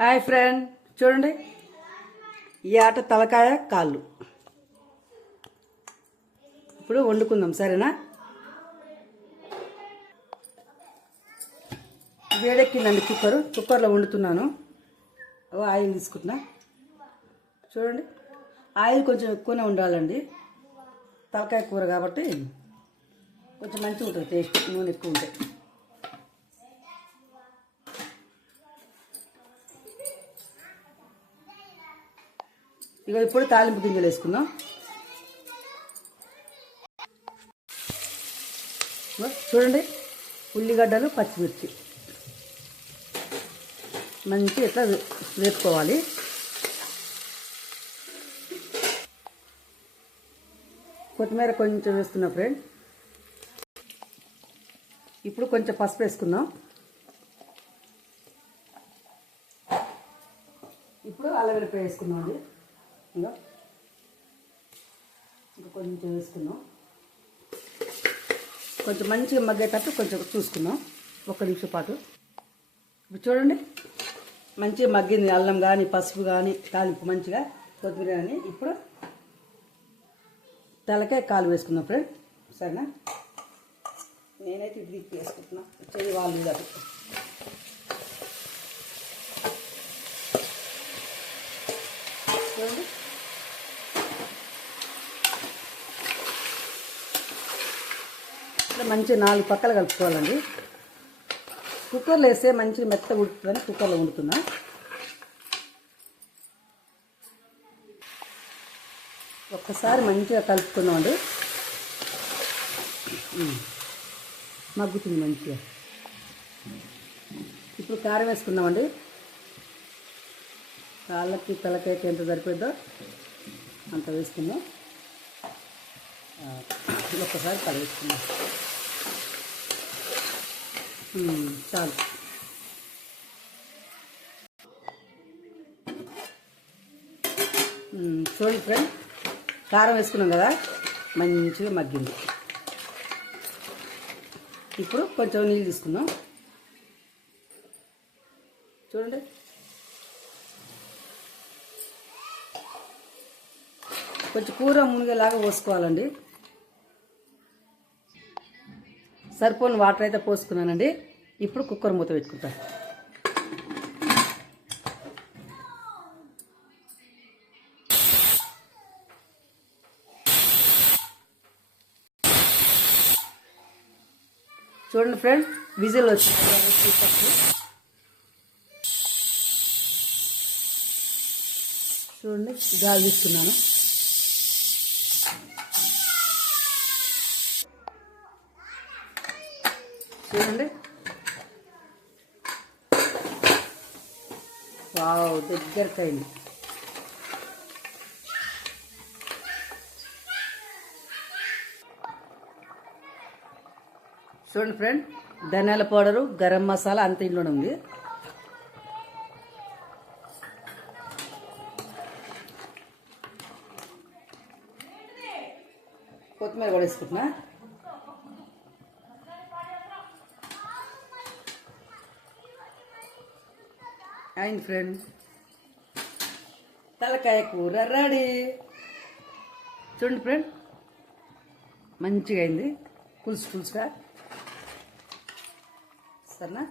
Hi friend. చూడండి. ఈ ఆట తలకాయ కాళ్ళు. ఇప్పుడు వండుకుందాం సరేనా? వేడెక్కిందండి కుక్కర్. కుక్కర్లో వండుతున్నాను. ఓ ఆయిల్ తీసుకుంటున్నా. చూడండి. ఆయిల్ కొంచెం ఎక్కువనే ఉండాలండి. తలకాయ కూర కాబట్టి కొంచెం మంచిగా ఉంటుంది టేస్ట్ నూనె ఎక్కువ ఉంటాయి ఇక ఇప్పుడు తాలింపు గింజలు వేసుకుందాం. చూడండి ఉల్లిగడ్డలు పచ్చిమిర్చి. మంచి ఇట్లా వే- వేపుకోవాలి. కొత్తిమీర కొంచెం వేస్తున్నా ఫ్రెండ్. ఇప్పుడు కొంచెం పసుపు వేసుకుందాం. ఇప్పుడు అల్లగడ్డ వేసుకుందాం అండి ఇంకా? ఇంకా కొంచెం వేసుకున్నాం కొంచెం మంచిగా మగ్గేటట్టు కొంచెం చూసుకున్నాం ఒక్క నిమిషం పాటు. ఇప్పుడు చూడండి. మంచిగా మగ్గింది అల్లం కానీ పసుపు కానీ తాలింపు మంచిగా కొత్తిమీర కానీ ఇప్పుడు తలకాయ కాలు వేసుకున్నాం ఫ్రెండ్. సరేనా? నేనైతే ఇది తిప్పి వేసుకుంటున్నా. చెయ్యి వాళ్ళు ఇది అటు. చూడండి ఇట్లా మంచి నాలుగు పక్కలు కలుపుకోవాలండి. కుక్కర్లో వేస్తే మంచి మెత్తగా ఉడుతుందని కుక్కర్లో వండుతున్నా. ఒక్కసారి మంచిగా కలుపుకున్నామండి మగ్గుతుంది మంచిగా. ఇప్పుడు కారం వేసుకుందామండి. కాళ్ళకి తలకైతే ఎంత సరిపోద్దో అంత వేసుకుందాం. ఒక్కసారి కలిపేసుకుందాం Hmm, చాలు hmm, చూడండి ఫ్రెండ్ కారం వేసుకున్నాం కదా మంచిగా మగ్గింది. ఇప్పుడు కొంచెం నీళ్ళు తీసుకుందాం. చూడండి. కొంచెం కూర మునిగేలాగా పోసుకోవాలండి. సరిపోని వాటర్ అయితే పోసుకున్నానండి. ఇప్పుడు కుక్కర్ మూత పెట్టుకుంటా. చూడండి ఫ్రెండ్ విజిల్ వచ్చి చూడండి గాలి తీసుకున్నాను. చూడండి. వావ్ దగ్గరకు అయింది చూడండి ఫ్రెండ్ ధనియాల పౌడరు గరం మసాలా అంత ఇంట్లోనే ఉంది. కొత్తిమీర కూడా వేసుకుంటున్నా. అండ్ ఫ్రెండ్స్ తలకాయ కూర రెడీ చూడండి ఫ్రెండ్ మంచిగా అయింది. పులుసు పులుసుగా. సరేనా?